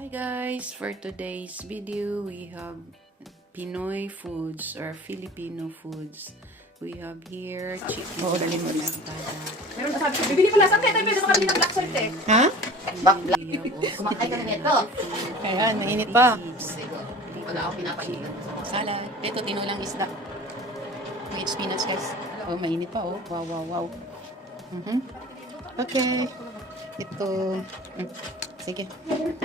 Hi guys, for today's video we have Pinoy foods or Filipino foods. We have here chicken. Oo, dalhin mo rin. Meron ka sabi, bibili pala. Saan kayo tayo pwede makabili ng black salt eh? Ha? Kumakain ka na nito. Ayan, mainit pa. Wala ako pinapainitan. Salad. Ito, tinulang isda. With spinach, guys. Oh, mainit pa, oh. Wow, wow, wow. Okay. Ito. Sige.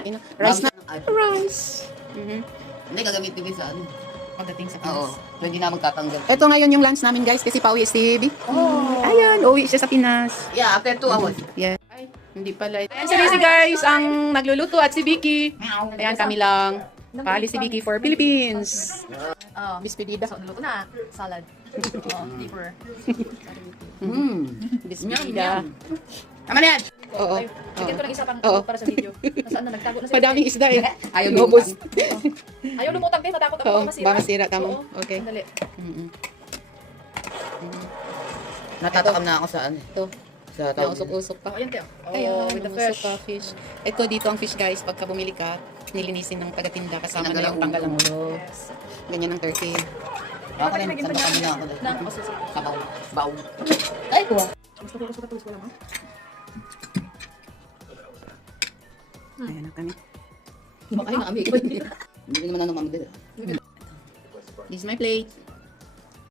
Ino. Rice na. Rice. Hindi, gagamitin din sa ano. Pagdating sa Oo. Pinas. Pwede na magtatanggal. Ito ngayon yung lunch namin, guys, kasi pauwi si TV. Oh. Ayan, uwi siya sa Pinas. Yeah, after 2 hours. Yeah. Ay, hindi pala. Ayan si Lizzie, guys, ang nagluluto at si Vicky. Ayan, kami lang. Paalis si Vicky for Philippines. Bispedida. So, naluto na. Salad. Deeper. Bispedida. Tama na yan! Oo. Chicken ko ng isa pang Oo. para sa video. Nasaan na nagtago na siya. Padaming isda eh. Ayaw Nobos. Ayaw lumutang din. Natakot ako Oo, baka masira. baka masira, tama. Oo. Okay. Sandali. Natatakam na ako sa ano. Ito. Sa tawag. Nausok-usok pa. Oh, ayan tayo. Ayun, with the nausok fish. pa, fish. Ito, dito ang fish, guys. Pagka bumili ka, nilinisin ng tagatinda kasama na Tinanggal yung ang tanggal ng ulo. Yes. Ganyan ang turkey. Ako rin, sabakan mo na ako. Na, oh, sige. Sabaw. Baw. Ay, kuha. Gusto ko lang. Ayan na kami. Kumakain na kami. Hindi naman na naman. This is my plate.